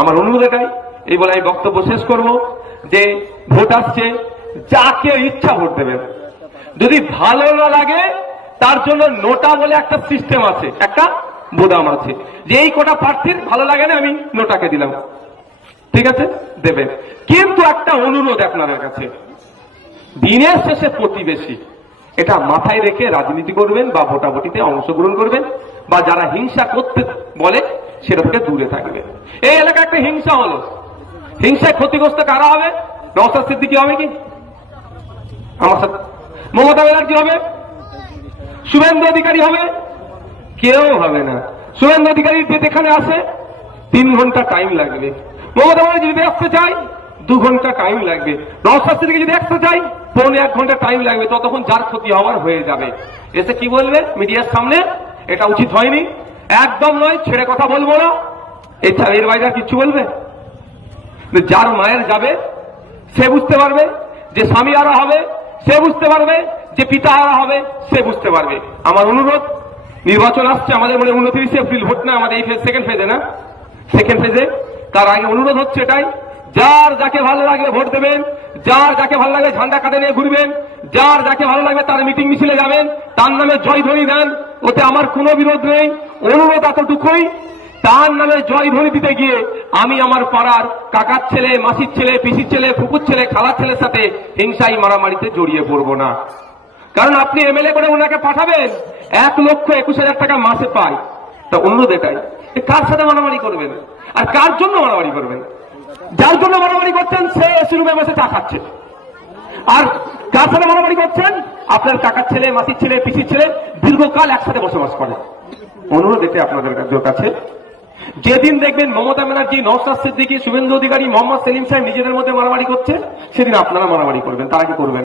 আমার অনুরোধ এটাই, এই বলে আমি বক্তব্য শেষ করব যে ভোট আসছে, যাকে ইচ্ছা ভোট দেবেন। যদি ভালো না লাগে তার জন্য নোটা বলে একটা সিস্টেম আছে, একটা বোদাম আছে, যে এই কটা প্রার্থীর ভালো লাগে না আমি নোটাকে দিলাম, ঠিক আছে দেবেন। কিন্তু একটা অনুরোধ আপনাদের কাছে, দিনের শেষে প্রতিবেশী, এটা মাথায় রেখে রাজনীতি করবেন বা ভোটাভুটিতে অংশগ্রহণ করবেন, বা যারা হিংসা করতে বলে সেটা থেকে দূরে থাকবে। এই এলাকায় একটা হিংসা হলো, হিংসায় ক্ষতিগ্রস্ত কারা হবে? নওশাদ সিদ্দিকী হবে কি আমার সাথে? মমতা ব্যানার্জি হবে? শুভেন্দু অধিকারী হবে? কেউ হবে না। শুভেন্দু অধিকারী যেখানে আসে 3 ঘন্টা টাইম লাগবে, মমতা ব্যানার্জি যদি আসতে চাই 2 ঘন্টা টাইম লাগবে, নওশাদ সিদ্দিকী যদি আসতে চাই 1.5 ঘন্টা টাইম লাগবে, ততক্ষণ যার ক্ষতি হওয়ার হয়ে যাবে। এসে কি বলবে মিডিয়ার সামনে? এটা উচিত হয়নি, একদম নয়, ছেড়ে কথা বলবো না, এছাড়া এর বাইরে কিছু বলবে? যার মায়ের যাবে সে বুঝতে পারবে, যে স্বামী আরা হবে সে বুঝতে পারবে, যে পিতা আরা হবে সে বুঝতে পারবে। আমার অনুরোধ, নির্বাচন আসছে আমাদের, মনে 29 এপ্রিল ভোট না আমাদের, এই সেকেন্ড ফেজে না, সেকেন্ড ফেজে। তার আগে অনুরোধ হচ্ছে এটাই, যার যাকে ভালো লাগবে ভোট দেবেন, যার যাকে ভালো লাগবে ঝান্ডা কাঁধে নিয়ে ঘুরবেন, যার যাকে ভালো লাগবে তার মিটিং মিছিলে যাবেন, তার নামে জয়ধ্বনি দেন, ওতে আমার কোনো বিরোধ নেই। অনুরোধ এতটুকুই, তার নামে জয়ধ্বনি দিতে গিয়ে আমি আমার পাড়ার কাকার ছেলে, মাসির ছেলে, পিসির ছেলে, ফুকুর ছেলে, খালার ছেলের সাথে হিংসাই মারামারিতে জড়িয়ে পড়বো না। কারণ আপনি এমএলএ করে ওনাকে পাঠাবেন, 1,21,000 টাকা মাসে পায়। তা অনুরোধ এটাই, কার সাথে মারামারি করবেন আর কার জন্য মারামারি করবেন? যার জন্য মারামারি করছেন সে এসি রুমে বসে চা খাচ্ছে, আর কার সাথে মারামারি করছেন? আপনার কাকার ছেলে, মাসির ছেলে, পিসির ছেলে, দীর্ঘকাল একসাথে বসবাস করে। অনুরোধ এটাই আপনাদের কাছে, যেদিন দেখবেন মমতা ব্যানার্জি, নওশাদ সিদ্দিকী, শুভেন্দু অধিকারী, মোহাম্মদ সেলিম সাহেব নিজেদের মধ্যে মারামারি করছে, সেদিন আপনারা মারামারি করবেন, তারা কি করবেন?